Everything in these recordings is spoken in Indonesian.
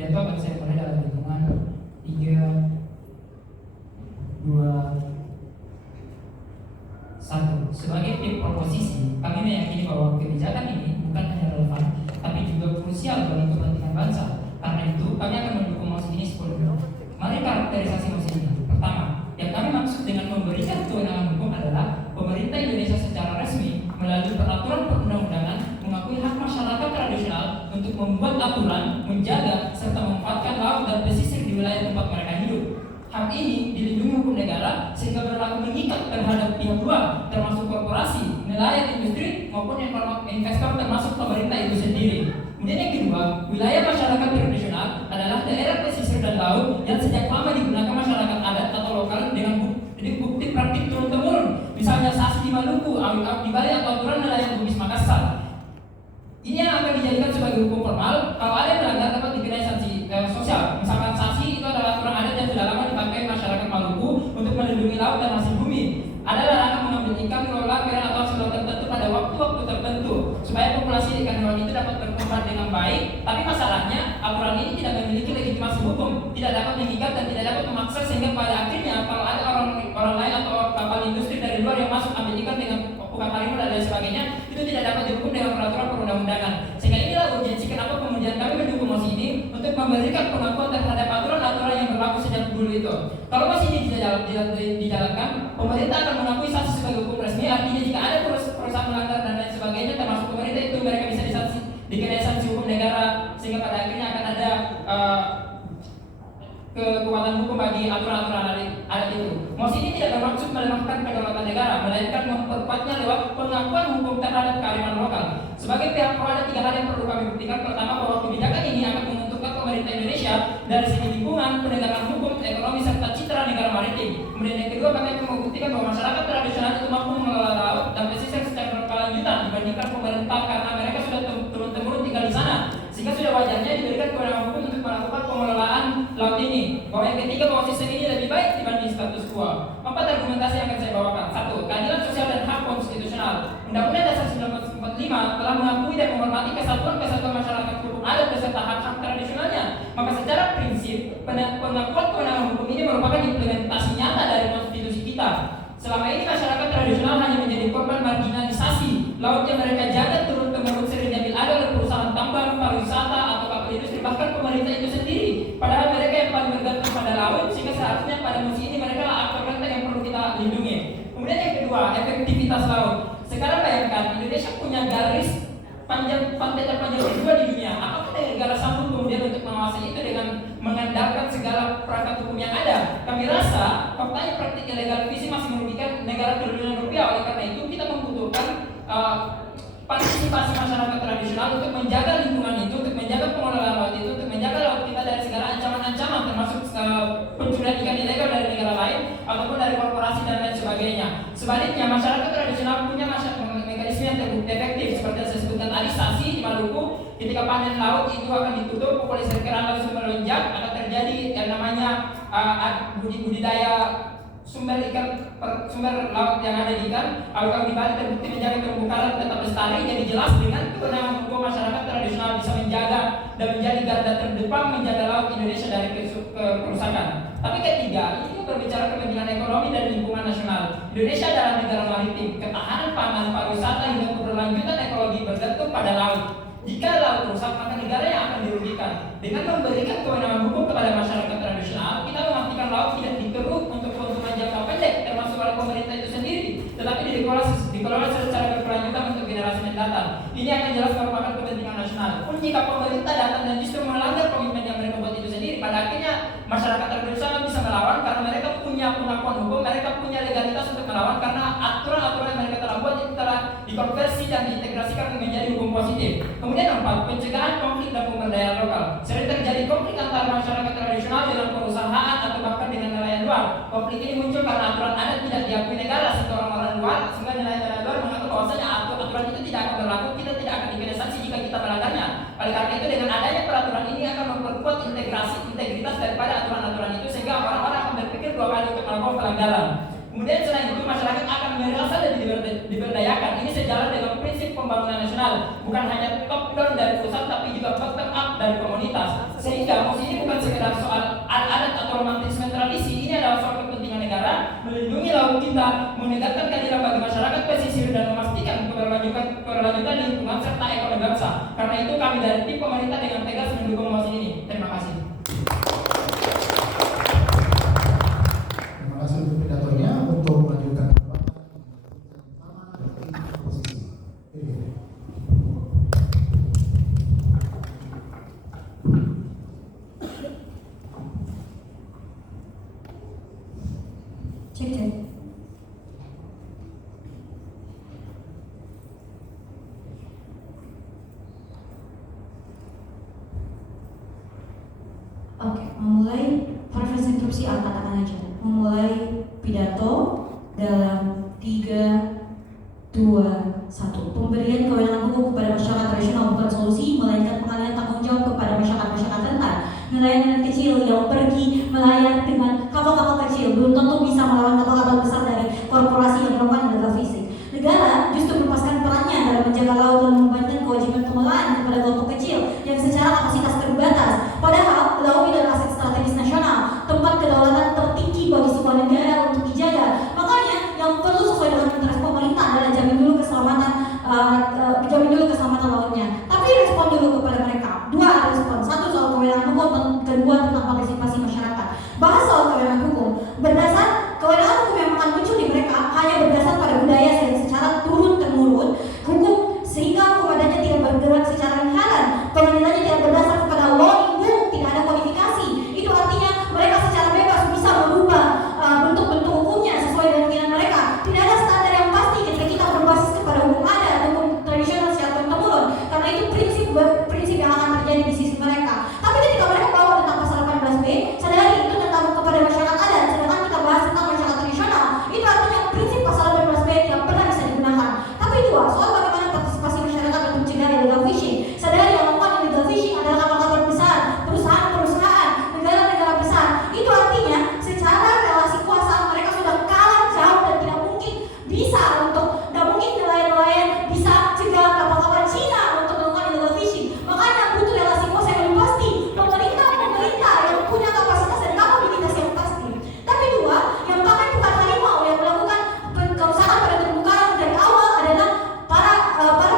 Dan itu akan saya mulai dalam hitungan 3, 2, 1. Sebagai tim proposisi, kami meyakini bahwa kebijakan ini bukan hanya relevan, tapi juga krusial bagi kepentingan bangsa. Karena itu, kami akan mendukung mosi ini 10. Mari karakterisasi mosi ini. Pertama, yang kami maksud dengan memberikan kewenangan hukum adalah pemerintah Indonesia secara resmi melalui peraturan perundang-undangan mengakui hak masyarakat tradisional untuk membuat aturan, menjaga, serta memanfaatkan laut dan pesisir di wilayah tempat mereka hidup. Hak ini dilindungi hukum negara sehingga berlaku mengikat terhadap pihak luar, termasuk korporasi, nelayan, industri, maupun investor termasuk pemerintah itu sendiri. Kemudian yang kedua, wilayah masyarakat tradisional adalah daerah pesisir dan laut yang sejak lama digunakan masyarakat adat atau lokal dengan bukti praktik turun-temurun. Misalnya Sasi di Maluku, Awik di Bali, atau aturan nelayan Bugis Makassar. Ini yang akan dijadikan sebagai hukum formal. Kalau ada yang melanggar dapat dikenai sanksi sosial. Misalkan Sasi itu adalah aturan adat yang sudah lama dipakai masyarakat Maluku untuk melindungi laut dan hasil bumi. Ada larangan mengambil ikan, mengelola ikan atau hasil tertentu pada waktu-waktu tertentu supaya populasi ikan hewan itu dapat berkembang dengan baik. Tapi masalahnya aturan ini tidak memiliki legitimasi hukum, tidak dapat mengikat dan tidak dapat memaksa, sehingga pada akhirnya kalau ada orang lain atau kapal industri dari luar yang masuk ambil ikan dengan bukan harimau dan lain sebagainya, itu tidak dapat dihukum dengan peraturan perundang-undangan. Sehingga inilah urgensi kenapa kemudian kami mendukung mosi ini untuk memberikan pengakuan terhadap aturan-aturan yang berlaku sejak dulu itu. Kalau mosi ini dijalankan, pemerintah akan mengakui sanksi sebagai hukum resmi. Artinya jika ada perusahaan melanggar dan lain sebagainya, termasuk pemerintah, itu mereka bisa dikenai sanksi hukum negara, sehingga pada akhirnya akan ada kekuatan hukum bagi aturan-aturan adat itu. Mosi ini tidak bermaksud melemahkan kedaulatan negara, melainkan memperkuatnya lewat pengakuan hukum terhadap kearifan lokal. Sebagai pihak pro, ada 3 hal yang perlu kami buktikan. Pertama, bahwa kebijakan ini akan menguntungkan pemerintah Indonesia dari segi lingkungan, penegakan hukum, ekonomi, serta citra negara maritim. Kemudian yang kedua, kami akan membuktikan bahwa masyarakat tradisional itu mampu mengelola laut dan pesisir secara berkelanjutan dibandingkan pemerintah, karena mereka sudah turun-temurun tinggal di sana, sehingga sudah wajarnya diberikan kewenangan hukum untuk melakukan pengelolaan laut ini. Bahwa yang ketiga, bahwa sistem ini lebih baik dibanding status quo. 4 argumentasi yang akan saya bawakan. 1. Keadilan sosial dan hak konstitusional. Undang-Undang Dasar 1945 telah mengakui dan menghormati kesatuan masyarakat hukum adat beserta hak-hak tradisionalnya. Maka secara prinsip, pengakuan kewenangan hukum ini merupakan implementasi nyata dari konstitusi kita. Selama ini masyarakat tradisional hanya menjadi korban marginalisasi. Laut yang mereka jaga turun-temurun sering diambil alih oleh perusahaan tambang, pariwisata, atau kapal industri, bahkan pemerintah itu sendiri. Padahal mereka yang paling bergantung pada laut, sehingga seharusnya pada musim ini mereka lah aktor penting yang perlu kita lindungi. Kemudian yang kedua, efektivitas laut. Sekarang bayangkan, Indonesia punya garis pantai terpanjang kedua di dunia. Apakah negara sanggup kemudian untuk menguasai itu dengan mengandalkan segala perangkat hukum yang ada? Kami rasa faktanya praktik illegal fishing masih merugikan negara triliunan rupiah. Oleh karena itu kita membutuhkan partisipasi masyarakat tradisional untuk menjaga lingkungan itu, untuk menjaga pengelolaan laut itu, untuk menjaga laut kita dari segala ancaman-ancaman, termasuk pencurian ikan ilegal dari negara lain ataupun dari korporasi dan lain sebagainya. Sebaliknya, masyarakat tradisional punya mekanisme yang terbukti efektif, seperti yang saya sebutkan tadi. Sasi di Maluku, ketika panen laut itu akan ditutup, populasi ikan langsung melonjak, akan terjadi yang namanya budidaya sumber laut yang ada di ikan. Kalau di Bali terbukti menjaga terumbu karang tetap lestari. Jadi jelas dengan kewenangan hukum, masyarakat tradisional bisa menjaga dan menjadi garda terdepan menjaga laut Indonesia dari kerusakan. Tapi ketiga, ini berbicara kepentingan ekonomi dan lingkungan nasional. Indonesia adalah negara maritim. Ketahanan pangan, pariwisata, hingga keberlanjutan ekologi bergantung pada laut. Jika laut rusak, maka negara yang akan dirugikan. Dengan memberikan kewenangan hukum kepada masyarakat tradisional, kita memastikan laut tidak dikeruk untuk keuntungan jangka pendek, termasuk oleh pemerintah itu sendiri, tetapi dikelola secara berkelanjutan untuk generasi mendatang. Ini akan jelas merupakan kepentingan nasional. Pun jika pemerintah datang dan justru melanggar komitmen yang mereka buat itu sendiri, pada akhirnya masyarakat tradisional bisa melawan karena mereka punya pengakuan hukum, mereka punya legalitas untuk melawan karena aturan-aturan yang mereka telah buat itu telah dikonversi dan diintegrasikan menjadi hukum positif. Kemudian 4, pencegahan konflik dan pemberdayaan lokal. Sering terjadi konflik antara masyarakat tradisional dengan perusahaan atau bahkan dengan nelayan luar. Konflik ini muncul karena aturan adat tidak diakui negara sehingga orang-orang luar, sehingga nelayan luar menganggap bahwasanya aturan itu tidak akan berlaku, kita tidak akan dikenai sanksi jika kita melanggarnya. Oleh karena itu, dengan adanya peraturan ini akan memperkuat integritas daripada aturan-aturan itu, sehingga orang-orang akan berpikir 2 kali untuk melakukan pelanggaran. Kemudian selain itu, masyarakat akan merasa dan diberdayakan. Ini sejalan dengan prinsip pembangunan nasional, bukan hanya top down dari pusat tapi juga bottom up dari komunitas. Sehingga MOS ini bukan sekedar soal adat atau romantisme tradisi, ini adalah soal kepentingan negara, melindungi laut kita, menegakkan keadilan bagi masyarakat pesisir dan memastikan keberlanjutan lingkungan serta ekonomi bangsa. Karena itu kami dari tim pemerintah dengan tegas mendukung MOS ini. Terima kasih. Terima kasih untuk pidatonya. Untuk melanjutkan posisi. Cek. Oke, memulai preferensi instruksi katakan aja. Memulai pidato dalam 3, 2, 1. Pemberian kewenangan hukum kepada masyarakat tradisional bukan solusi, melainkan pengalihan tanggung jawab kepada masyarakat rentan. Nelayan kecil yang pergi melayar dengan kapal-kapal kecil belum tentu bisa melawan kapal-kapal besar dari korporasi yang melakukan illegal fishing. Negara justru melepaskan perannya dalam menjaga laut dan membebankan kewajiban pengelolaan kepada kelompok kecil yang secara kapasitas terbatas. Padahal laut ini adalah aset strategis nasional, tempat kedaulatan tertinggi bagi sebuah negara untuk dijaga. Makanya yang perlu sesuai dengan interest pemerintah adalah jamin dulu keselamatan lautnya. Tapi respon dulu kepada mereka. 2 ada respon. 1 soal kewenangan hukum, kedua tentang partisipasi masyarakat. Bahas soal kewenangan hukum. Berdasar kewenangan hukum yang akan muncul di mereka hanya berdasar pada budaya yang secara turun-temurun hukum, sehingga hukum adanya tidak bergerak secara inherent. Pengadilannya tidak berdasar kepada law in book, tidak ada kodifikasi. Itu artinya mereka secara bebas bisa merubah bentuk-bentuk hukumnya sesuai dengan keinginan mereka. Tidak ada standar yang pasti ketika kita berbasis kepada hukum adat atau hukum tradisional secara turun-temurun, karena itu prinsip yang akan terjadi di sisi mereka. Tapi ketika mereka bawa tentang pasal 18B, sadari itu tentang kepada masyarakat adat, sedangkan kita bahas tentang masyarakat tradisional. Itu artinya prinsip pasal 18B tidak pernah bisa digunakan. Tapi 2, soal bagaimana partisipasi masyarakat untuk mencegah illegal fishing. Sadari yang melakukan illegal fishing adalah kapal-kapal besar, perusahaan-perusahaan, negara-negara besar. Itu artinya secara relasi kuasa mereka sudah kalah jauh dan tidak mungkin nelayan-nelayan bisa cegah kapal-kapal Cina untuk melakukan illegal fishing. Makanya butuh relasi kuasa yang lebih pasti. Pemerintah yang punya kapasitas dan kapabilitas yang pasti. Tapi 2, yang pakai bukan harimau yang melakukan kerusakan pada terumbu karang dari awal adalah para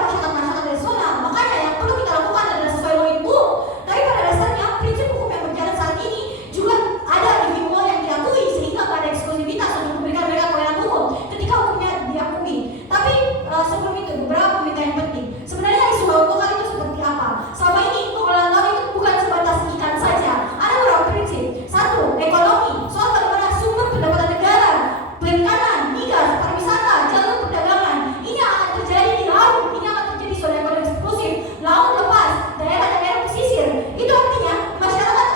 masyarakat tradisional. Makanya yang perlu kita lakukan adalah sesuai law in book. Tapi pada dasarnya prinsip hukum yang berjalan saat ini juga ada individual yang diakui, sehingga pada eksklusivitas untuk memberikan mereka kewenangan hukum ketika hukumnya diakui. Tapi sebelum itu beberapa pemberita yang penting. Sebenarnya isu laut lokal itu seperti apa? Selama ini pengelolaan laut itu bukan sebatas ikan saja. Ada beberapa prinsip. 1, ekonomi. Soal bagaimana sumber pendapatan negara, perikanan, migas, pariwisata, jalur perdagangan. Ini akan terjadi di laut. Ini akan terjadi soal ekonomi eksklusif, laut lepas, daerah-daerah pesisir. Itu artinya masyarakat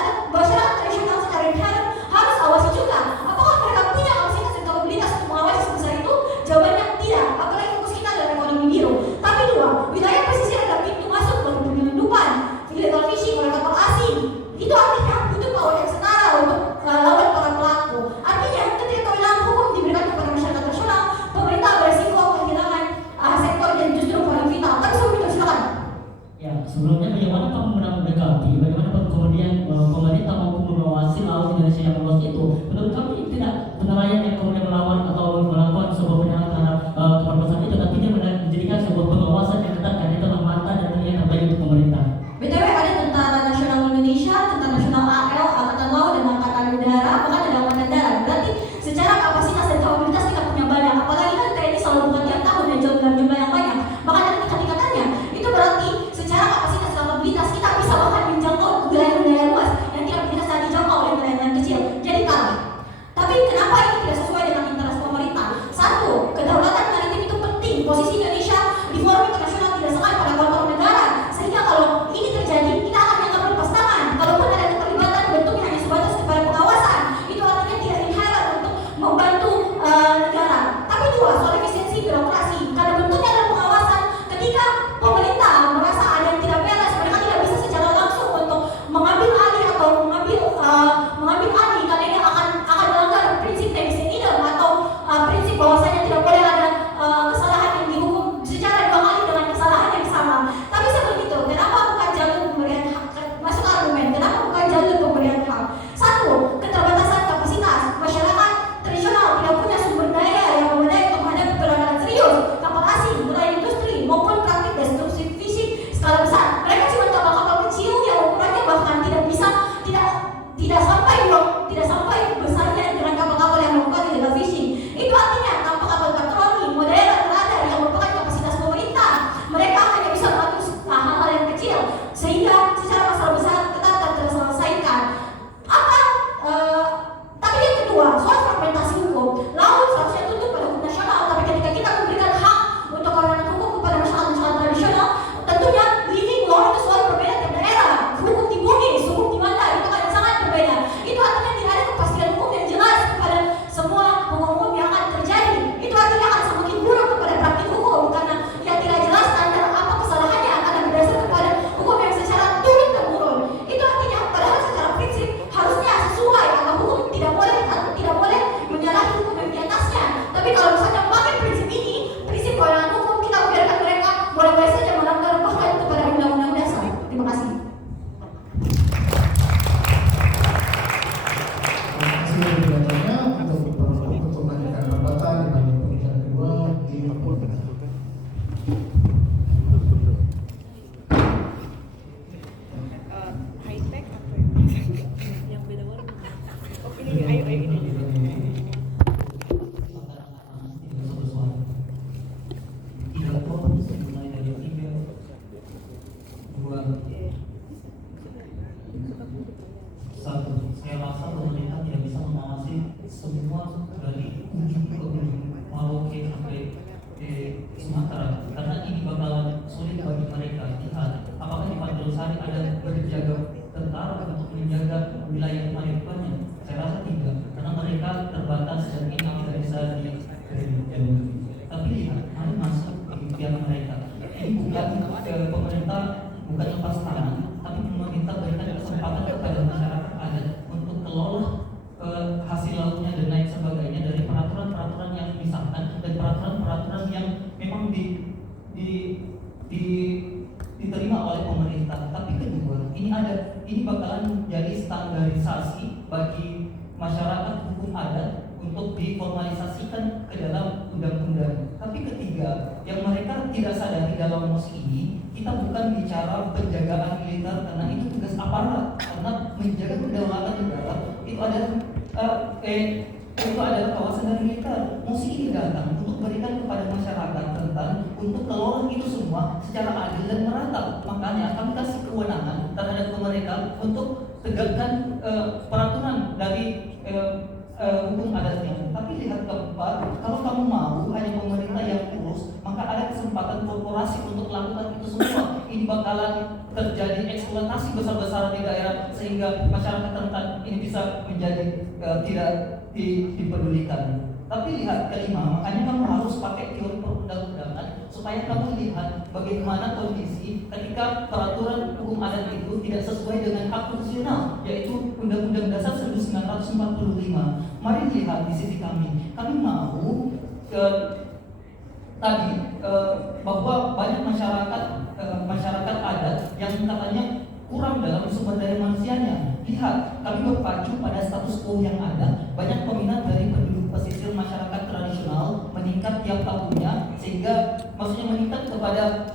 tradisional secara inherent harus awasi juga. Apakah mereka punya kapasitas dan kapabilitas untuk mengawasi sebesar itu? Jawabannya tidak. Apalagi fokus kita adalah ekonomi biru. Tapi 2, wilayah pesisir adalah pintu masuk bagi penyelundupan, illegal fishing oleh kapal asing. Itu artinya butuh power yang setara untuk lawan para pelaku. Artinya ketika kewenangan hukum diberikan kepada masyarakat nasional, pemerintah beresiko kehilangan sektor yang justru paling vital. Tapi sebelum itu silakan. Ya, sebelumnya bagaimana Pak mendekati, bagaimana kemudian pemerintah mampu mengawasi laut Indonesia yang luas itu? Menurut kami tidak nelayan yang kemudian melawan atau melakukan sebuah penyerangan terhadap kebebasan itu, tapi dia menjadikan sebuah pengawasan yang ketat karena itu mata dan telinga yang terbaik untuk pemerintah. BTW ada Tentara Nasional Indonesia, Tentara Nasional AL, Angkatan Laut dan Angkatan Udara, bahkan ada Angkatan Darat. Berarti secara kapasitas dan kapabilitas kita punya banyak. Apalagi kan TNI selalu bukan tiap tahun dan dalam jumlah yang banyak. Maka dari tingkat-tingkatannya, itu berarti secara kapasitas dan kapabilitas kita bisa bahkan menjangkau wilayah-wilayah luas yang tidak bisa dijangkau oleh nelayan kecil. Jadi kalah. Tapi kenapa ini tidak sesuai dengan interest pemerintah? 1, kedaulatan maritim itu penting. Posisi Indonesia di forum internasional tidak sekali pada kontrol negara. Sehingga kalau ini terjadi, kita akan dianggap berlepas tangan. Kalaupun ada keterlibatan, bentuknya hanya sebatas kepada pengawasan. Itu artinya tidak inherent untuk membantu negara. Tapi 2, soal efisiensi birokrasi. Karena bentuknya adalah pengawasan. Ketika pemerintah merasa ada yang tidak beres, mereka tidak bisa secara langsung untuk mengambil alih atau mengambil alih, karena ini akan melanggar prinsip nebis in idem atau prinsip bahwasanya tidak boleh ada kesalahan yang dihukum secara 2 kali dengan kesalahan Satu, saya rasa pemerintah tidak bisa mengawasi semua dari ujung ke ujung Merauke sampai Sumatera, karena ini bakalan sulit bagi mereka. Lihat, apakah di Pancurusari ada berjaga tentara untuk menjaga wilayah Maripannya? Saya rasa tidak, karena mereka terbatas dan ini tidak bisa dijauhi. Tapi lihat, mari masuk di pihak mereka. Ini bukan pemerintah bukan lepas tangan, tapi pemerintah berikan kesempatan kepada masyarakat adat untuk kelola hasil lautnya dan lain sebagainya dari peraturan-peraturan yang disahkan dan peraturan-peraturan yang memang diterima oleh pemerintah. Tapi kedua, ini bakalan menjadi standarisasi bagi masyarakat hukum adat untuk diformalisasikan ke dalam undang-undang. Tapi ketiga, yang mereka tidak sadari dalam MOS ini, kita bukan bicara penjagaan militer karena itu tugas aparat. Karena menjaga kedaulatan negara itu adalah kawasan dari militer. MOS ini datang untuk berikan kepada masyarakat tentang untuk kelola itu semua secara adil dan merata. Makanya kami kasih kewenangan terhadap mereka untuk tegakkan peraturan dari hukum adatnya. Tapi lihat keempat, kalau kamu mau hanya pemerintah yang urus, maka ada kesempatan korporasi untuk melakukan itu semua. Ini bakalan terjadi eksploitasi besar-besaran di daerah sehingga masyarakat rentan ini bisa menjadi tidak dipedulikan. Tapi lihat kelima, makanya kamu harus pakai teori perundang-undangan supaya kamu lihat bagaimana kondisi ketika peraturan hukum adat itu tidak sesuai dengan hak konstitusional, yaitu Undang-Undang Dasar 1945. Mari lihat di sisi kami mau bahwa banyak masyarakat adat yang katanya kurang dalam sumber daya manusianya. Lihat, kami berpacu pada status quo yang ada. Banyak peminat dari penduduk pesisir masyarakat tradisional meningkat tiap tahunnya, sehingga maksudnya meningkat kepada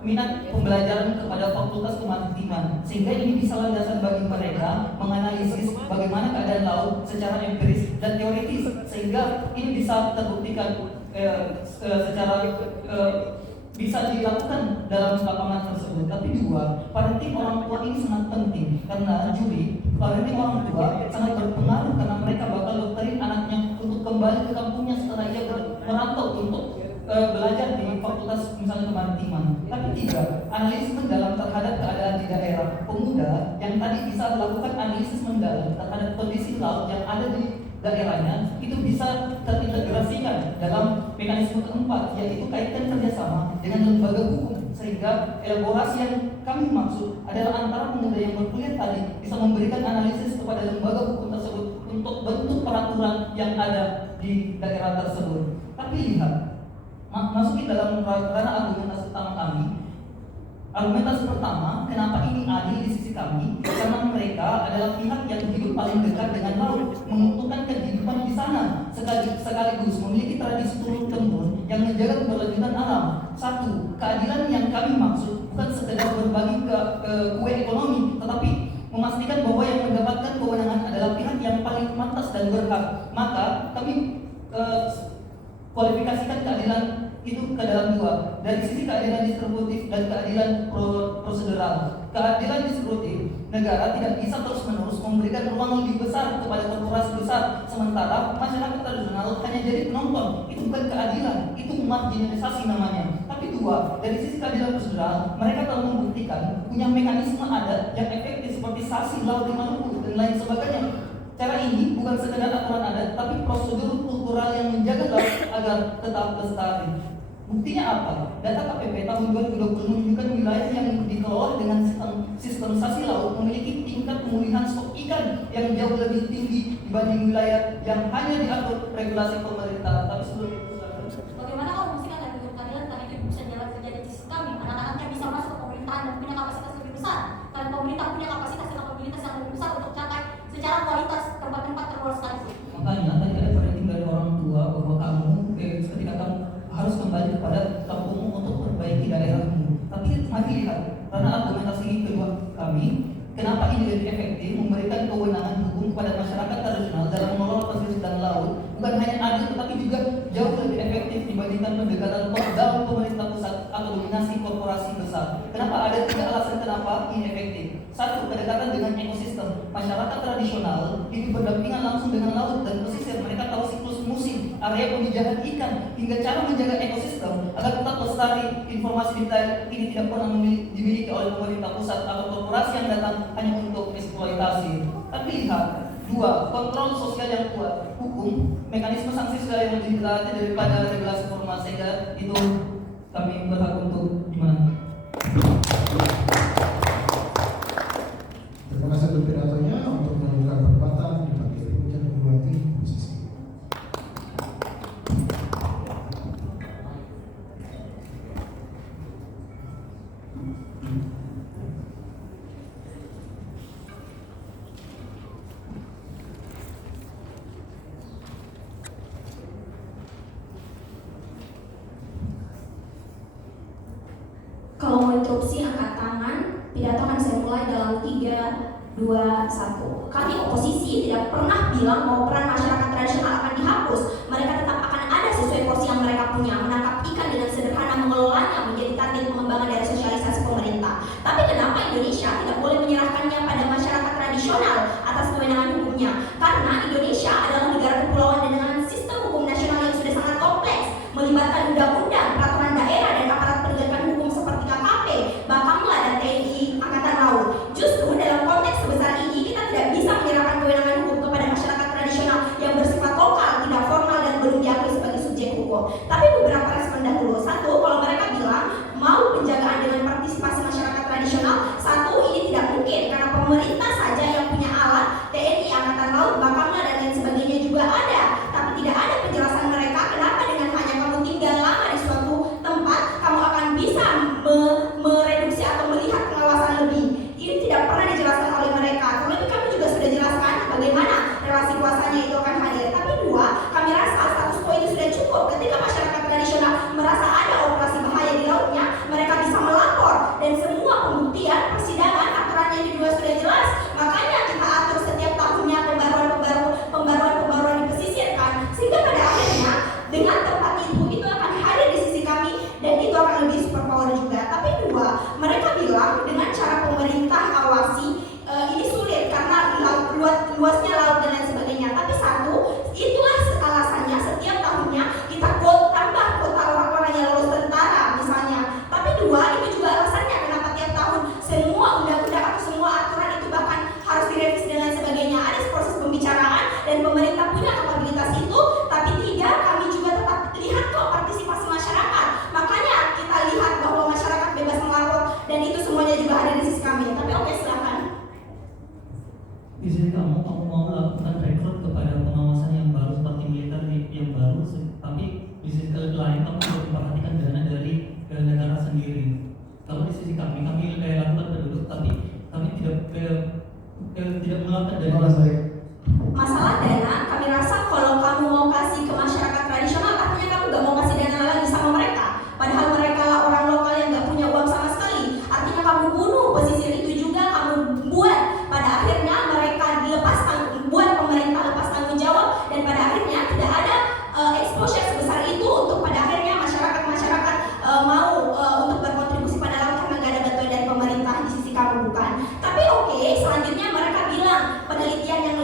minat pembelajaran kepada fakultas kemaritiman, sehingga ini bisa landasan bagi mereka menganalisis bagaimana keadaan laut secara empiris dan teoritis, sehingga ini bisa terbuktikan secara bisa dilakukan dalam lapangan tersebut. Tapi dua, parenting orang tua ini sangat penting karena parenting orang tua sangat berpengaruh karena mereka bakal doktrin anaknya untuk kembali ke kampungnya setelah ia merantau untuk belajar di fakultas misalnya kemaritiman. Tapi tiga, analisis mendalam terhadap keadaan di daerah. Pemuda yang tadi bisa melakukan analisis mendalam terhadap kondisi laut yang ada di daerahnya itu bisa terintegrasikan dalam mekanisme keempat, yaitu kaitan kerjasama dengan lembaga hukum, sehingga elaborasi yang kami maksud adalah antara pemuda yang berkuliah tadi bisa memberikan analisis kepada lembaga hukum tersebut untuk bentuk peraturan yang ada di daerah tersebut. Tapi lihat, masukin dalam ranah argumentasi utama kami. Argumentasi pertama, kenapa ini adil di sisi kami? Karena mereka adalah pihak yang hidup paling dekat dengan laut, menguntungkan kehidupan di sana, sekaligus memiliki tradisi turun-temurun yang menjaga keberlanjutan alam. Satu, keadilan yang kami maksud bukan sekedar berbagi kue ekonomi, tetapi memastikan bahwa yang mendapatkan kewenangan adalah pihak yang paling pantas dan berhak. Maka kami kualifikasikan keadilan itu ke dalam dua, dari sisi keadilan distributif dan keadilan prosedural. Keadilan distributif, negara tidak bisa terus-menerus memberikan ruang lebih besar kepada korporasi besar, sementara masyarakat tradisional hanya jadi penonton. Itu bukan keadilan, itu marginalisasi namanya. Tapi dua, dari sisi keadilan prosedural, mereka telah membuktikan punya mekanisme adat yang efektif seperti sasi, laut di Maluku, dan lain sebagainya. Cara ini bukan sekedar aturan adat, tapi prosedur kultural yang menjaga laut agar tetap lestari. Buktinya apa? Data KPP tahun 2020 menunjukkan wilayah yang dikelola dengan sistematisasi laut memiliki tingkat pemulihan stok ikan yang jauh lebih tinggi dibanding wilayah yang hanya diatur regulasi pemerintah. Tapi sebelum itu, bagaimana kamu memastikan ada keadilan karena itu bisa jalan terjadi di sisi kami? Anak-anaknya bisa masuk ke pemerintahan dan punya kapasitas lebih besar. Karena pemerintah punya kapasitas dan kapabilitas yang lebih besar untuk capai secara kualitas tempat-tempat terluar sekalipun. makanya tadi ada parenting dari orang tua bahwa kamu ketika kamu harus kembali kepada kampungmu untuk perbaiki daerahmu. Tapi mari lihat, karena argumentasi kedua kami, kenapa ini lebih efektif memberikan kewenangan hukum kepada masyarakat tradisional dalam mengelola pesisir dan laut, bukan hanya adil tetapi juga jauh lebih efektif dibandingkan pendekatan top down pemerintah pusat atau dominasi korporasi besar. besar. Kenapa? Ada 3 alasan kenapa ini efektif. 1. Kedekatan dengan ekosistem. Masyarakat tradisional hidup berdampingan langsung dengan laut dan pesisir. Mereka tahu siklus musim, area pemijahan ikan, hingga cara menjaga ekosistem agar tetap lestari. Informasi detail ini tidak pernah dimiliki oleh pemerintah pusat atau korporasi yang datang hanya untuk eksploitasi. Tapi lihat, 2. Kontrol sosial yang kuat. Hukum, mekanisme sanksi sosial yang lebih ditaati daripada regulasi formal, sehingga itu kami berhak untuk gimana? Terima kasih untuk pidatonya. Untuk melanjutkan perdebatan dipanggil Ibu Jan Nurwati posisi. Kalau mau interupsi angkat tangan, pidato akan saya mulai dalam 3, 2, 1. Kami oposisi tidak pernah bilang bahwa peran masyarakat tradisional akan dihapus. Mereka tetap akan ada sesuai porsi yang mereka punya. Menangkap ikan dengan sederhana, mengelolanya menjadi target pengembangan dari sosialisasi pemerintah. Tapi kenapa Indonesia tidak boleh menyerahkannya pada masyarakat tradisional atas kewenangan hukumnya? Karena Indonesia adalah negara kepulauan dengan sistem hukum nasional yang sudah sangat kompleks, melibatkan undang-undang, peraturan daerah, dan aparat penegakan hukum seperti KKP, Bakamla, dan TNI Angkatan Laut. Justru dalam konteks sebesar ini kita tidak bisa menyerahkan kewenangan hukum kepada masyarakat tradisional yang bersifat lokal, tidak formal, dan belum diakui sebagai subjek hukum. Tapi beberapa respon dahulu. 1, kalau mereka bilang mau penjagaan dengan partisipasi masyarakat tradisional, 1, ini tidak mungkin karena pemerintah saja yang punya alat, TNI Angkatan Laut, Bakamla, dan lain sebagainya juga ada. Tapi tidak ada penjelasan mereka kenapa dengan hanya kamu tinggal lama di suatu tempat kamu akan bisa mereduksi atau melihat pengawasan lebih. Ini tidak pernah dijelaskan oleh mereka. Terlebih kami juga sudah jelaskan bagaimana relasi kuasanya itu akan hadir. Tapi 2, kami rasa status quo itu sudah cukup. Ketika masyarakat tradisional merasa ada operasi bahaya di lautnya, mereka bisa melapor, dan semua pembuktian persidangan aturannya juga sudah jelas. Makanya kita atur setiap tahunnya pembaruan dipesisirkan, sehingga pada akhirnya dengan tempat itu akan hadir di sisi kami, dan itu akan lebih superpower juga. Tapi 2, mereka bilang dengan cara pemerintah awasi ini sulit karena luasnya laut dan lain sebagainya. Tapi 1, itulah alasannya setiap tahunnya kita tambah kota orang-orang yang lulus tentara misalnya. Tapi 2, itu juga alasannya kenapa tiap tahun semua undang-undang atau semua aturan itu bahkan harus direvisi dan lain sebagainya. Ada proses pembicaraan dan pemerintah punya kapabilitas itu. Tapi 3, kami juga tetap lihat kok partisipasi masyarakat. Makanya kita lihat bahwa masyarakat bebas melapor, dan itu semuanya juga ada di sisi kami. Tapi oke, silakan. Izin kamu mau melakukan rekrut kepada pengawasan yang baru seperti militer yang baru, tapi di sisi lain kamu juga memperhatikan dana dari negara sendiri. Kalau di sisi kami lakukan penduduk, tapi kami tidak melakukan dana. Masalah dana, kami rasa kalau kamu mau kasih ke masyarakat tradisional, artinya kamu gak mau kasih dana lagi sama mereka. Padahal mereka lah orang lokal yang gak punya uang sama sekali. Artinya kamu bunuh pesisir itu juga, kamu buat pada akhirnya mereka buat pemerintah lepas tanggung jawab, dan pada akhirnya tidak ada exposure sebesar itu untuk pada akhirnya masyarakat mau untuk berkontribusi pada laut karena gak ada bantuan dari pemerintah. Di sisi kamu bukan. Tapi oke, selanjutnya mereka bilang penelitian yang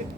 Laut.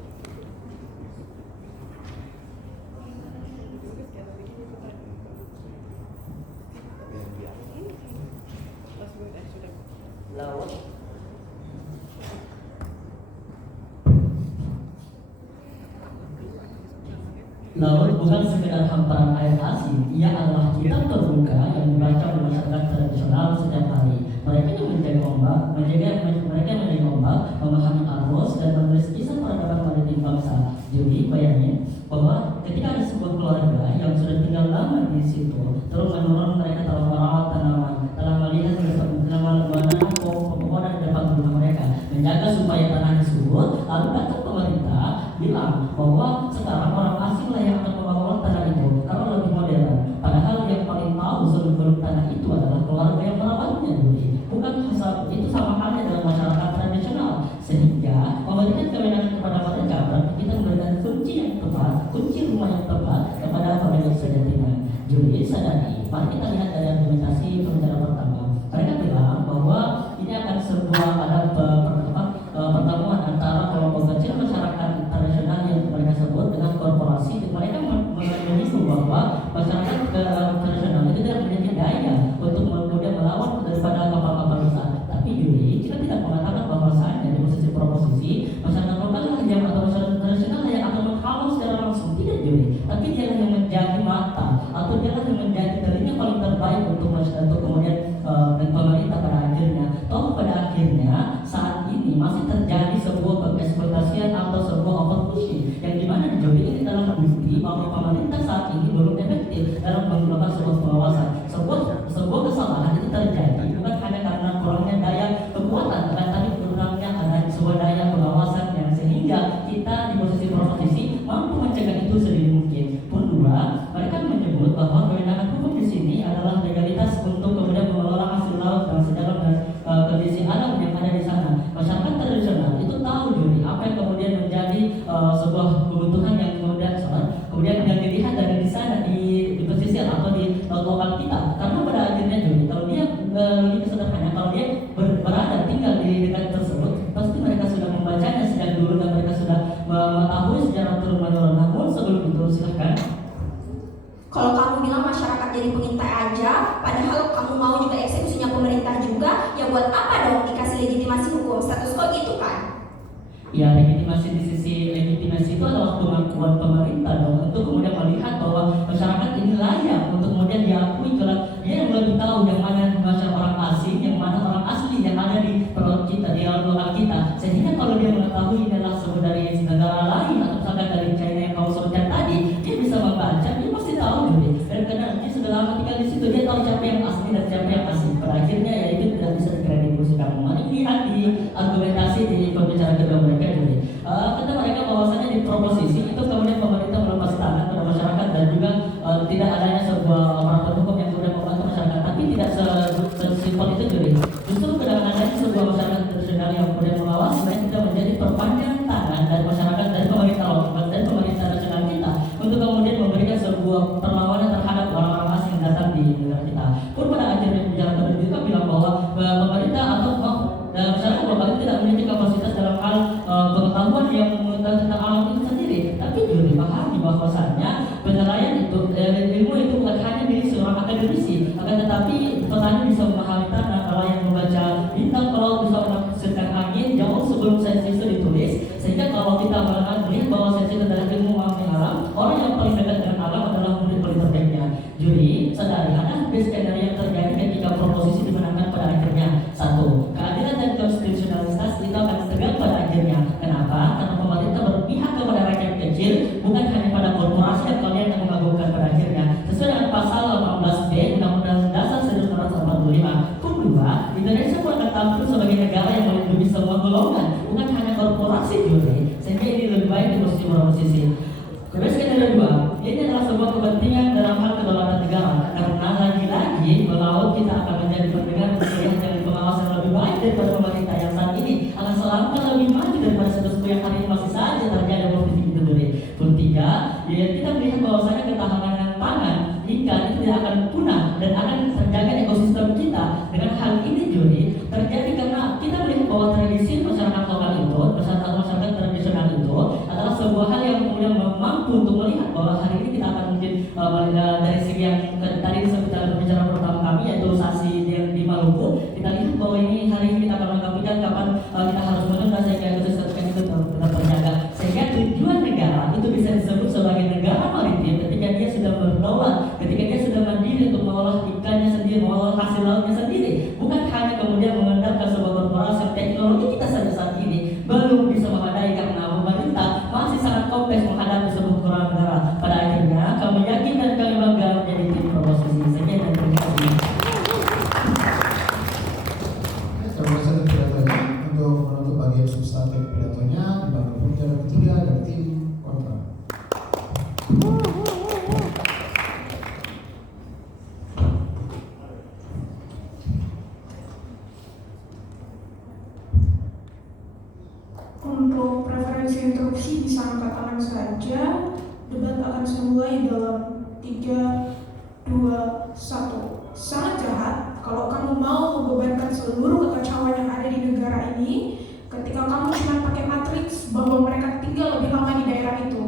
Laut bukan sekedar hamparan air asin, ia adalah kitab terbuka yang dibaca oleh masyarakat tradisional setiap hari. Mereka yang menjaga ombak, mereka yang menjaga ombak, memahami arus dan menulis kisah peradaban maritim bangsa. Jadi bayangin bahwa ketika ada sebuah keluarga yang sudah tinggal lama di situ, terus menurun mereka telah merawat tanaman, telah melihat menanam pepohonan di depan rumah mereka, menjaga supaya tanahnya subur, lalu datang pemerintah bilang bahwa sekarang orang asing lah yang akan mengelola tanah itu karena lebih modern. Padahal yang paling tahu sebelum tanah itu adalah keluarga yang merawatnya dulu. Bukan itu sama halnya dalam masyarakat tradisional. Sehingga memberikan kewenangan kepada mereka berarti kita memberikan kunci yang tepat, kunci rumah yang tepat kepada mereka yang sudah tinggal. Jadi sadari, mari kita lihat dari argumentasi pembicara pertama. Mereka bilang bahwa ini akan sebuah pertemuan antara kelompok kecil masyarakat tradisional yang mereka sebut dengan korporasi. Mereka menyebut bahwa masyarakat tradisional itu tidak memiliki daya untuk kemudian melawan daripada kapal-kapal besar. Tapi jadi kita tidak mengatakan bahwasanya di posisi proposisi masyarakat lokal yang atau masyarakat tradisional yang akan menghalau secara langsung, tidak jadi. Tapi dia yang menjadi mata atau dia yang menjadi telinga paling terbaik untuk masyarakat kemudian dan pemerintah pada akhirnya. Toh pada akhirnya saat ini masih terjadi sebuah pengeksploitasian atau sebuah overfishing yang dimana di Jombang ini adalah bukti bahwa pemerintah saat ini belum efektif dalam melakukan sebuah pengawasan. Sebuah kesalahan itu terjadi bukan hanya karena kurangnya daya kekuatan, tapi kurangnya ada sebuah daya pengawasan yang sehingga kita di posisi proposisi mampu mencegah itu sedini mungkin. Pun dua, mereka menyebut bahwa kewenangan hukum di sini adalah legalitas untuk kemudian mengelola hasil laut dan sedalam dan kondisi alam yang ada di sana. Masyarakat tradisional itu tahu jadi apa yang kemudian menjadi sebuah kebutuhan yang kemudian yang dilihat dari di sana di pesisir atau di laut lokal kita. Karena pada akhirnya jadi kalau dia lebih sederhana, kalau dia berada tinggal di dekat tersebut, pasti mereka sudah membacanya sejak dulu dan mereka sudah mengetahui sejarah turun-menurun. Namun sebelum itu silahkan. Kalau kamu bilang masyarakat jadi pengintai aja, padahal kamu mau juga eksekusinya pemerintah juga, ya buat apa dong dikasih legitimasi hukum? Status quo gitu kan? Ya, legitimasi di sisi legitimasi itu adalah kemampuan pemerintah dong untuk kemudian melihat bahwa masyarakat ini layak untuk kemudian diakui kalau dia yang lebih tahu yang mana masyarakat orang asing, yang mana orang asli yang ada di perut kita, di lokal kita. Sehingga kalau dia mengetahui ini adalah sebuah dari negara lain atau misalkan dari China yang kau sebutkan tadi, dia bisa membaca, dia pasti tahu juga. Dan karena dia sudah lama tinggal di situ, dia tahu siapa yang asli dan siapa yang asing. Pada akhirnya ya itu tidak bisa dikreditkan. Mari lihat di argumentasi di pembicaraan kedua mereka. Kata mereka bahwasanya di proposisi itu kemudian pemerintah melepas tangan pada masyarakat dan juga tidak adanya sebuah aparatur hukum yang kemudian membantu masyarakat, tapi tidak sesimpel itu jadi. Justru dengan adanya sebuah masyarakat tradisional yang kemudian mengawasi dan tidak menjadi perpanjangan tangan dari masyarakat, dari pemerintah lokal dan pemerintah nasional kita untuk kemudian memberikan sebuah perlawanan terhadap orang-orang asing yang datang di negara kita. Pun pada akhirnya pembicaraan juga bilang bahwa pemerintah atau dalam masyarakat lokal tidak memiliki kapasitas dalam hal pengetahuan yang tentang alam itu sendiri, tapi juga dipahami bahwasannya penilaian itu ilmu itu bukan hanya milik seorang akademisi, akan tetapi petani bisa memahami tanah, kalau yang membaca bintang, kalau bisa menafsirkan angin jauh sebelum sains itu ditulis. Sehingga kalau kita melihat bahwa sains itu adalah ilmu memahami alam, orang yang paling dekat dengan alam adalah murid paling terbaiknya. Jadi sadari ada skenario yang terjadi ketika proposisi dimenangkan pada akhirnya. Satu, keadilan dan konstitusionalitas itu akan tegak pada akhirnya. Kenapa? Karena pemerintah berpihak kepada rakyat kecil, bukan hanya pada korporasi yang kalian yang mengagumkan pada akhirnya. Sesuai dengan pasal 18B Undang-Undang Dasar 1945. Pun dua, Indonesia pun akan tampil sebagai negara yang melindungi semua golongan, bukan hanya korporasi juga. Sehingga ini lebih baik di posisi proposisi. Terus skenario dua, ini adalah sebuah kepentingan dalam hal kedaulatan negara. Karena lagi-lagi melaut kita akan menjadi pendengar yang dari pengawasan lebih baik daripada pemerintah yang saat ini akan selangkah lebih maju daripada status quo yang hari ini masih saja terjadi posisi itu dulu. Pun tiga, ya kita melihat bahwasanya ketahanan pangan ikan itu tidak akan punah dan akan terjaga ekosistem kita. Dengan hal ini Juri terjadi karena kita melihat bahwa tradisi masyarakat lokal itu, masyarakat tradisional itu bahwa hari ini kita akan mungkin dari segi yang tadi disebut dalam pembicaraan pertama kami yaitu saksi di Maluku, kita lihat bahwa ini hari ini kita akan mengkapikan kapan kita harus menunda sehingga itu sertifikat itu tetap terjaga, sehingga tujuan negara itu bisa disebut sebagai negara maritim ketika dia sudah berdaulat, ketika dia sudah mandiri untuk mengolah ikannya sendiri, mengolah hasil lautnya sendiri, bukan hanya kemudian mengandalkan sebuah korporasi. Teknologi kita saja saat ini belum bisa memadai karena pemerintah masih sangat kompleks menghadapi sebuah kekurangan negara. Pada akhirnya kami yakin dan kami bangga menjadi tim proposisi. Sekian dan terima kasih. Terima kasih atas pidatonya. Untuk menutup bagian substantif pidatonya, dibangun pembicara ketiga dari tim kontra. Untuk preferensi interupsi bisa angkat tangan saja. Debat akan saya mulai dalam 3, 2, 1. Sangat jahat kalau kamu mau membebankan seluruh kekacauan yang ada di negara ini ketika kamu cuma pakai matriks bahwa mereka tinggal lebih lama di daerah itu.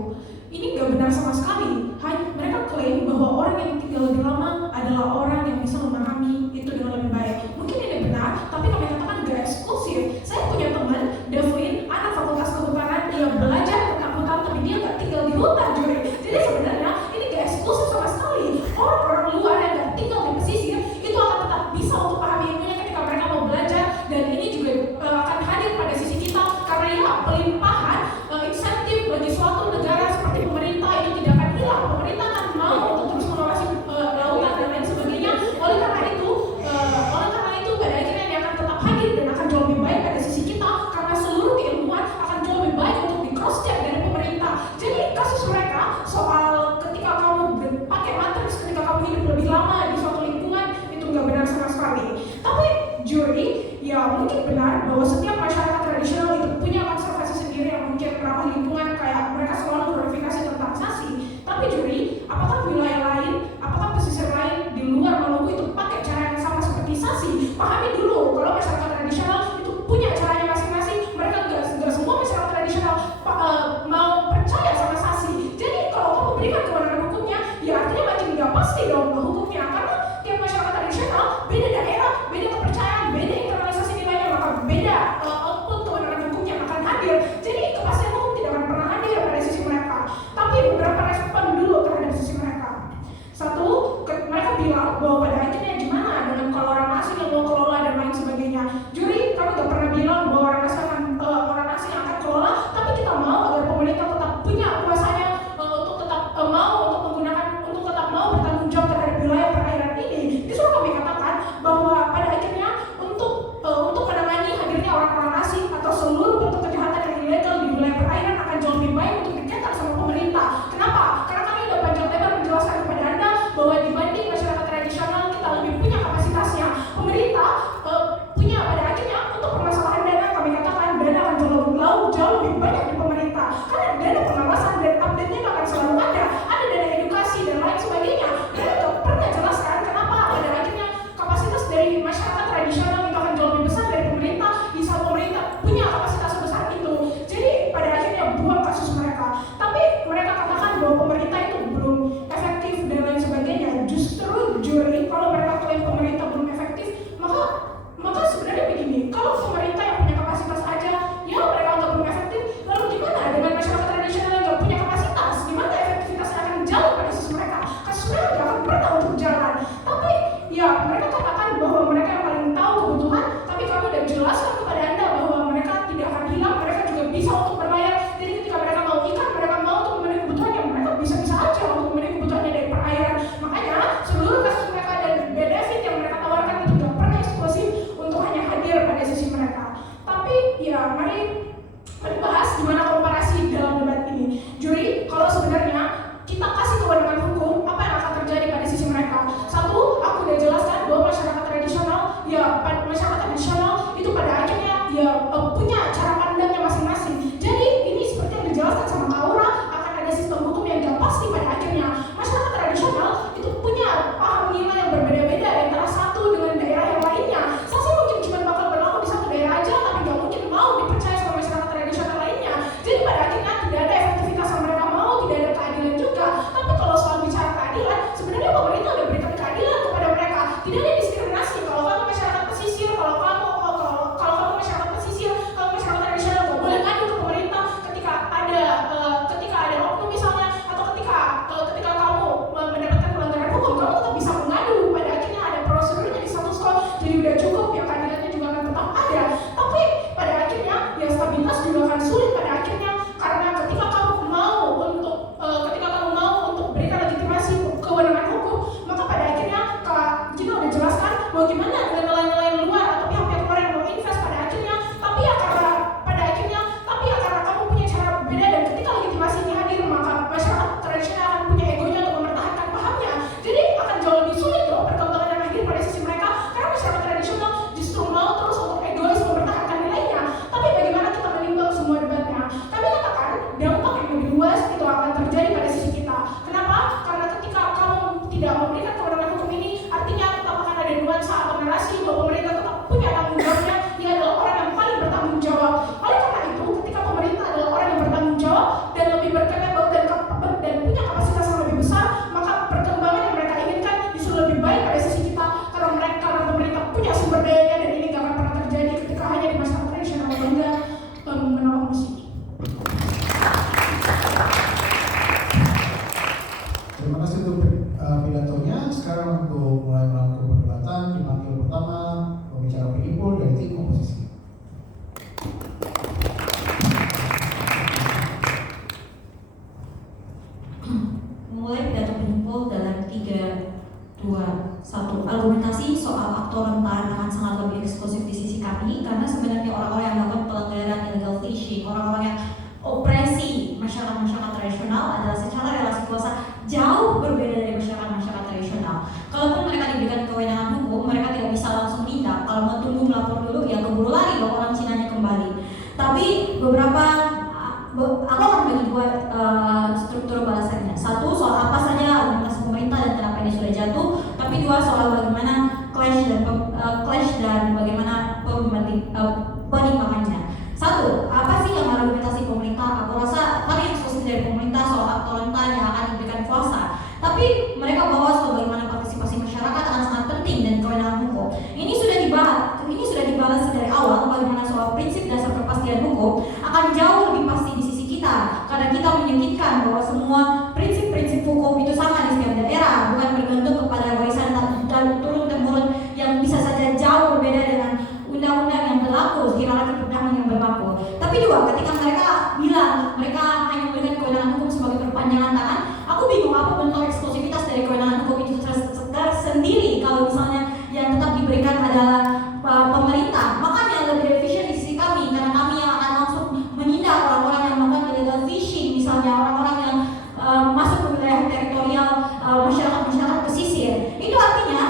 Ini gak benar sama sekali. Mereka klaim bahwa orang yang tinggal lebih lama adalah orang yang bisa memahami itu dengan lebih baik. Mungkin ini benar, tapi kami katakan gak eksklusif. Saya punya teman, Devin, anak fakultas kehutanan, dia belajar tentang hutan, tapi dia gak tinggal di hutan, Juri. Jadi sebenarnya ini gak eksklusif sama sekali. Orang-orang luar yang gak tinggal di pesisir itu akan tetap bisa untuk pahami ilmunya ketika mereka mau belajar, dan ini juga akan hadir pada sisi kita karena ya pelimpahan insentif bagi suatu negara seperti pemerintah itu tidak akan hilang. Pemerintah akan mau untuk terus mengawasi lautan dan lain sebagainya. Oleh karena itu pada akhirnya ini akan tetap hadir dan akan jauh lebih baik pada sisi kita karena seluruh keilmuan akan jauh lebih baik untuk di cross check dari pemerintah. Jadi kasus mereka soal ketika kamu pakai matriks, ketika kamu hidup lebih lama di suatu lingkungan itu nggak benar sama sekali. Tapi juri, ya mungkin benar bahwa setiap masyarakat tradisional itu punya konservasi sendiri yang mungkin ramah lingkungan, kayak mereka selalu glorifikasi tentang sasi. Tapi juri, apakah wilayah lain, apakah pesisir lain di luar Maluku itu pakai cara yang sama seperti sasi? Pahami dulu kalau masyarakat tradisional itu punya caranya masing-masing. Mereka nggak semua masyarakat tradisional mau percaya sama sasi. Jadi kalau kamu berikan kewenangan hukumnya, ya artinya makin nggak pasti dong hukumnya, karena tiap masyarakat tradisional beda daerah, beda kepercayaan, beda internalisasi nilainya, maka beda output kewenangan hukum yang akan hadir. Jadi kepastian hukum tidak akan pernah atau rentan akan sangat lebih eksklusif di sisi kami, karena sebenarnya orang-orang yang melakukan pelanggaran illegal fishing, orang-orang yang opresi masyarakat tradisional adalah secara relasi kuasa jauh berbeda dari masyarakat tradisional. Kalaupun mereka diberikan kewenangan hukum, mereka tidak bisa langsung tindak. Kalau mau tunggu melapor dulu, ya keburu lari bawa orang Cinanya kembali. Tapi aku akan bagi dua struktur balasannya. Satu, soal apa saja argumentasi pemerintah dan kenapa ini sudah jatuh. Tapi dua, soal bagaimana clash dan bagaimana penyimpangannya. Satu, apa sih yang argumentasi pemerintah? Aku rasa paling eksklusif dari pemerintah soal aktor rentan yang akan diberikan kuasa. Tapi mereka bawa soal bagaimana partisipasi masyarakat akan sangat penting dan kewenangan hukum. Ini sudah dibahas dari awal, bagaimana soal prinsip dasar kepastian hukum akan jauh lebih pasti di sisi kita, karena kita meyakinkan bahwa semua prinsip-prinsip hukum itu sama di setiap daerah, bukan bergantung kepada warisan dan turun-temurun yang bisa saja jauh berbeda dengan undang-undang yang berlaku, hierarki perundangan yang berlaku. Tapi dua, ketika mereka bilang mereka hanya memberikan kewenangan hukum sebagai perpanjangan tangan, aku bingung apa bentuk eksklusivitas dari kewenangan hukum itu tersendiri kalau misalnya yang tetap diberikan adalah pemerintah. Makanya lebih efisien di sisi kami, karena kami yang akan langsung menindak orang-orang yang melakukan illegal fishing, misalnya orang-orang yang masuk ke wilayah teritorial masyarakat pesisir. Itu artinya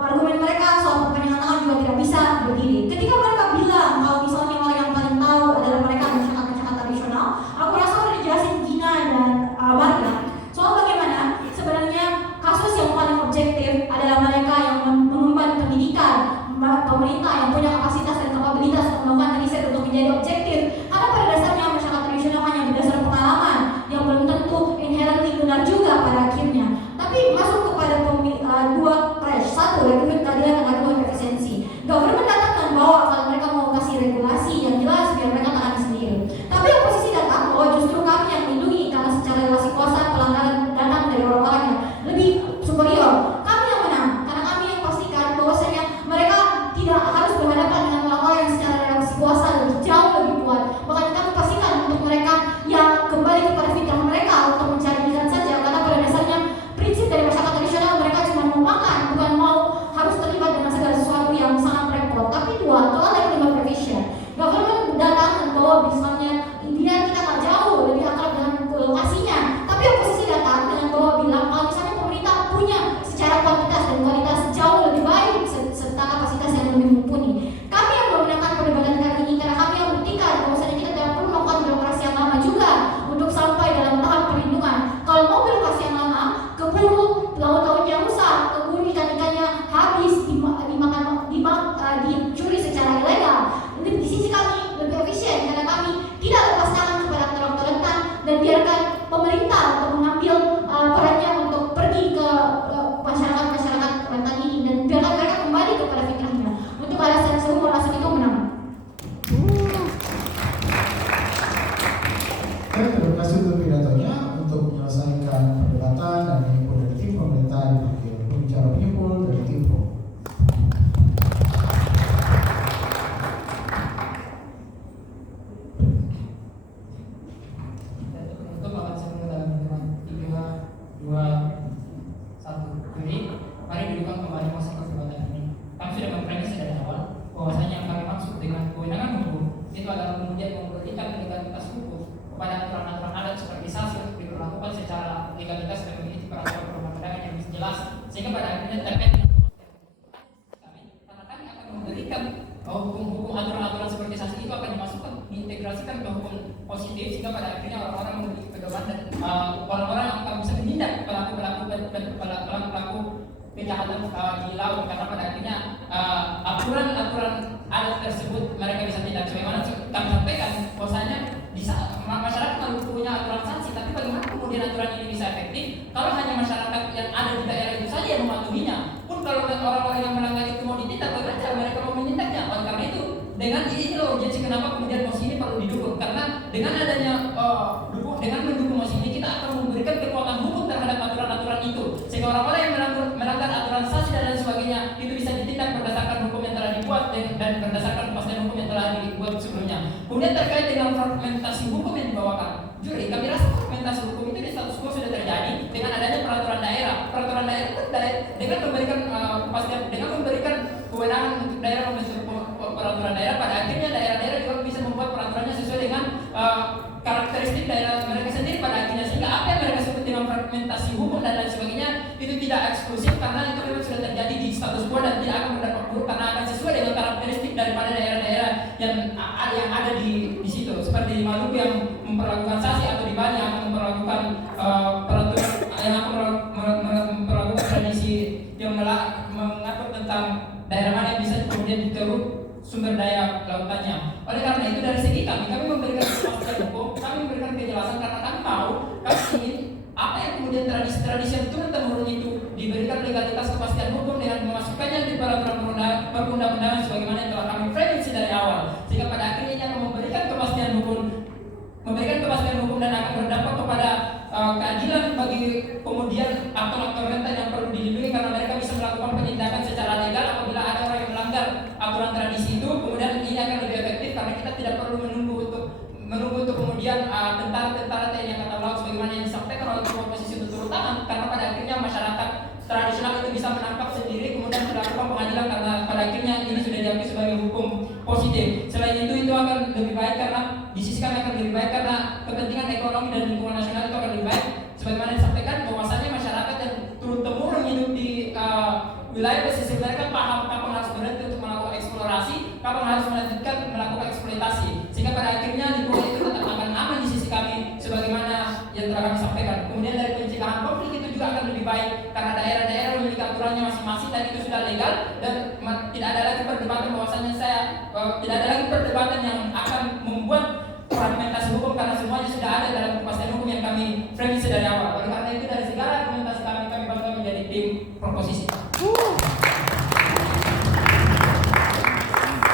argumen mereka soal perpanjangan tangan juga tidak bisa berdiri. Ketika mereka bilang kalau misalnya orang yang paling tahu adalah mereka masyarakat tradisional, aku rasa udah dijelasin Gina dan Maria soal bagaimana sebenarnya kasus yang paling objektif adalah mereka yang mengemban pendidikan, pemerintah yang punya kapasitas dan kapabilitas untuk melakukan riset untuk menjadi objektif. Karena pada dasarnya masyarakat tradisional hanya berdasar pengalaman yang belum tentu inherently benar juga pada akhirnya. Tapi masuk kepada dua clash. Satu, rekrut keadilan dan kedua efisiensi. Government datang dan bawa kalau mereka mau kasih regulasi yang jelas biar mereka tangani sendiri. Tapi oposisi datang bahwa justru kami yang melindungi karena secara relasi kuasa pelanggaran datang dari orang-orang yang lebih superior. Kami yang menang karena kami yang pastikan bahwasanya mereka tidak harus berhadapan dengan orang-orang yang secara relasi kuasa lebih jauh lebih kuat. Makanya kami pastikan untuk mereka yang kembali kepada fitrah mereka untuk mencari ikan saja, karena pada dasarnya prinsip dari masyarakat tradisional mereka cuma mau makan, bukan mau harus terlibat dengan segala sesuatu yang sangat repot. Tapi dua, soal economic provision. Government datang dan bawa misalnya India kita tak jauh lebih akrab dengan lokasinya. Tapi oposisi datang dengan bawa bilang kalau misalnya pemerintah punya secara kuantitas dan kualitas jauh lebih baik serta kapasitas yang lebih mumpuni. Kami yang memenangkan perdebatan kali ini karena kami yang buktikan bahwasanya kita tidak perlu melakukan birokrasi yang lama juga untuk sampai dalam tahap perlindungan. Kalau mau birokrasi yang lama, keburu laut-lautnya rusak, keburu ikan-ikannya habis dicuri secara ilegal. Di sisi kami lebih efisien karena kami tidak lepas tangan kepada aktor-aktor rentan dan biarkan pemerintah untuk mengambil perannya untuk pergi ke masyarakat rentan ini dan biarkan mereka kembali kepada fitrahnya. Untuk alasan tersebut, alasan itu menang. Terima kasih untuk pidatonya. Untuk menyelesaikan perdebatan dan menyimpul dari tim pemerintah dipanggil pembicara penyimpul dari tim pro. Untuk alasan dalam hitungan 3, 2, 1. Jadi, mari dudukkan kembali masa perdebatan ini. Kami sudah mempremis dari awal bahwasanya yang kami maksud dengan kewenangan hukum itu adalah kemudian memberikan legalitas hukum kepada aturan-aturan adat seperti sanksi untuk diberlakukan secara legalitas dan memiliki peraturan perundang-undangan yang jelas sehingga pada akhirnya terkait dengan kami, karena kami akan memberikan hukum-hukum aturan-aturan seperti sanksi itu akan dimasukkan diintegrasikan ke hukum positif sehingga pada akhirnya orang-orang memiliki pedoman dan orang-orang akan bisa menindak pelaku-pelaku kejahatan di laut karena pada akhirnya aturan-aturan adat tersebut mereka bisa tindak. Sebagaimana kami sampaikan bahwasanya di saat masyarakat punya aturan sanksi, tapi bagaimana kemudian aturan ini bisa efektif kalau hanya masyarakat yang ada di daerah itu saja yang mematuhinya? Pun kalau orang-orang yang melanggar itu mau ditindak, bagaimana cara mereka mau menindaknya? Oleh karena itu, dengan ini loh urgensi kenapa kemudian mosi ini perlu didukung, karena dengan adanya dengan mendukung mosi ini kita akan memberikan kekuatan hukum terhadap aturan-aturan itu sehingga orang-orang yang melanggar aturan sanksi dan lain sebagainya itu bisa ditindak berdasarkan hukum yang telah dibuat dan berdasarkan kepastian hukum yang telah dibuat sebelumnya. Kemudian terkait dengan fragmentasi hukum yang dibawakan, juri kami rasa fragmentasi hukum itu di status quo sudah terjadi dengan adanya peraturan daerah. Peraturan daerah itu dengan memberikan kepastian, dengan memberikan kewenangan mereka sendiri pada akhirnya, sehingga apa yang mereka sebut dengan fragmentasi hukum dan lain sebagainya itu tidak eksklusif, karena itu memang sudah terjadi di status quo dan tidak akan berdampak buruk karena akan sesuai dengan karakteristik daripada daerah-daerah yang ada di situ, seperti di Maluku yang memperlakukan sasi, atau di Bali yang akan memperlakukan peraturan yang akan memperlakukan tradisi yang mengatur tentang daerah mana yang bisa kemudian dikeruk sumber daya lautannya. Oleh karena itu dari segi kami memberikan kepastian hukum, kami memberikan kejelasan karena kami ingin apa yang kemudian tradisi-tradisi yang turun-temurun itu diberikan legalitas kepastian hukum dengan memasukkannya di peraturan perundang-undangan sebagaimana yang telah kami prediksi dari awal, sehingga pada akhirnya ini akan memberikan kepastian hukum dan akan berdampak kepada keadilan bagi kemudian aktor-aktor rentan yang perlu dilindungi, karena mereka bisa melakukan penindakan secara legal apabila ada orang yang melanggar aturan tradisi itu. Kemudian ini akan lebih efektif karena kita tidak perlu menunggu untuk kemudian tentara-tentara TNI Angkatan Laut sebagaimana yang disampaikan oleh oposisi berturut tangan, karena pada akhirnya masyarakat tradisional itu bisa menangkap sendiri kemudian melakukan pengadilan, karena pada akhirnya ini sudah diakui sebagai hukum positif. Selain itu akan lebih baik karena di sisi kami akan lebih baik karena kepentingan ekonomi dan lingkungan nasional itu akan lebih baik, sebagaimana disampaikan bahwasanya masyarakat yang turun-temurun hidup di wilayah pesisir mereka paham kapan harus berhenti untuk melakukan eksplorasi, kapan harus melanjutkan melakukan eksploitasi, sehingga pada akhirnya lingkungan itu tetap akan aman di sisi kami sebagaimana yang telah kami sampaikan. Kemudian dari pencegahan konflik itu juga akan lebih baik karena daerah-daerah memiliki aturannya masing-masing dan itu sudah legal, dan tidak ada lagi perdebatan bahwasanya tidak ada lagi perdebatan yang akan membuat fragmentasi hukum karena semuanya sudah ada dalam kepastian hukum yang kami framing dari awal. Oleh karena itu dari segala argumentasi kami bangga menjadi tim proposisi.